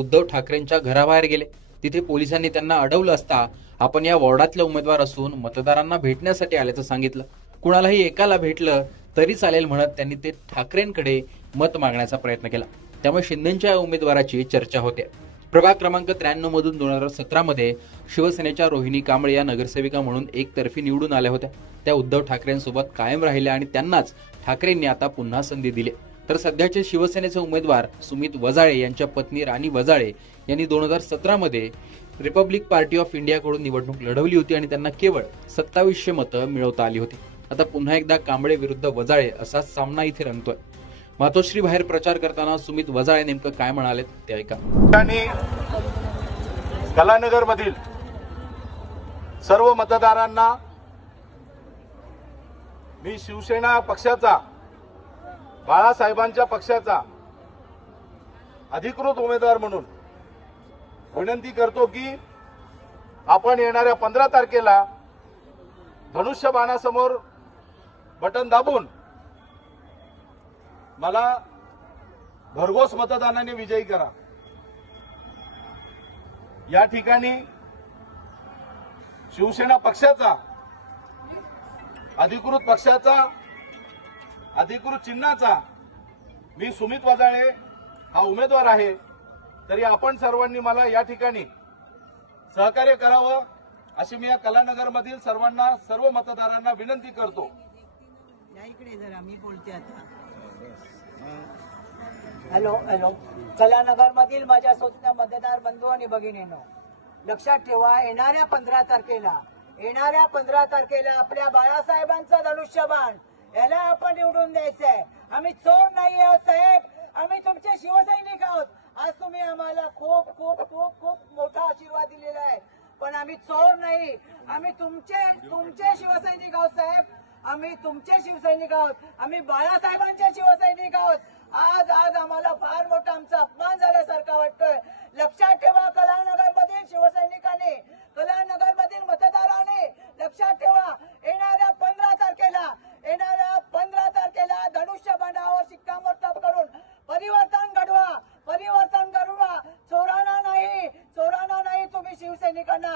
उद्धव ठाकरेंच्या घराबाहेर गेले। तिथे पोलिसांनी त्यांना अडवलं असता आपण या वॉर्डातले उमेदवार असून मतदारांना भेटण्यासाठी आल्याचं सांगितलं। कुणालाही एकाला भेटलं तरी चालेल म्हणत त्यांनी ते ठाकरेंकडे मत मागण्याचा प्रयत्न केला। त्यामुळे शिंदेच्या उमेदवाराची चर्चा होते। प्रभाग क्रमांक 93 मधून 2017 मध्ये शिवसेनेच्या रोहिणी कांबळे या नगरसेविका म्हणून एकतर्फी निवडून आल्या होत्या। त्या उद्धव ठाकरेंसोबत कायम राहिल्या आणि त्यांनाच ठाकरेंनी आता पुन्हा संधी दिली। तर सध्याचे शिवसेनेचे उमेदवार सुमित वजाळे यांच्या पत्नी राणी वजाळे यांनी 2017 मध्ये रिपब्लिक पार्टी ऑफ इंडियाकडून निवडणूक लढवली होती आणि त्यांना केवळ 2700 मतं मिळवता आली होती। आता पुन्हा एकदा कांबळे विरुद्ध वजाळे असा सामना इथे रंगतोय। मातोश्री बाहेर प्रचार करताना सुमित वजाळे नेमकं काय म्हणाले ते ऐका। कलानगर मधील सर्व मतदारांना मी शिवसेना पक्षाचा, बाळासाहेबांच्या पक्षाचा अधिकृत उमेदवार म्हणून विनंती करतो की आपण येणाऱ्या 15 तारखेला धनुष्यबाणासमोर बटन दाबून मला भरघोस मतदानाने विजयी करा। या ठिकाणी शिवसेना पक्षाचा अधिकृत चिन्हाचा मी सुमित वजाळे हा उमेदवार आहे। तरी आपण सर्वांनी मला या ठिकाणी सहकार्य करावं अशी मी या कलानगर मधील सर्व मतदारांना विनंती करतो। या इकडे जरा मी बोलते आता। हॅलो कलानगर मधील माझ्या स्वतंत्र मतदार बंधू आणि भगिनींनो, लक्षात ठेवा येणाऱ्या 15 तारखेला आपल्या बाळासाहेबांचा धनुष्यबाण याला आपण निवडून द्यायचंय। आम्ही चोर नाही आहोत साहेब, आम्ही तुमचे शिवसैनिक आहोत। आज तुम्ही आम्हाला खूप खूप खूप खूप मोठा आशीर्वाद दिलेला आहे, पण आम्ही चोर नाही, आम्ही तुमचे शिवसैनिक आहोत साहेब। आम्ही तुमचे शिवसैनिक आहोत, आम्ही बाळासाहेबांचे शिवसैनिक आहोत। आज आम्हाला फार मोठा आमचा अपमान झाल्यासारखा वाटतोय। लक्षात ठेवा कलानगर मधील शिवसैनिकांनी, कलानगर मधील मतदारांनी लक्षात ठेवा येणाऱ्या 15 तारखेला धनुष्यबाणावर शिक्कामोर्तब करून परिवर्तन घडवा। चोरांना नाही तुम्ही शिवसैनिकांना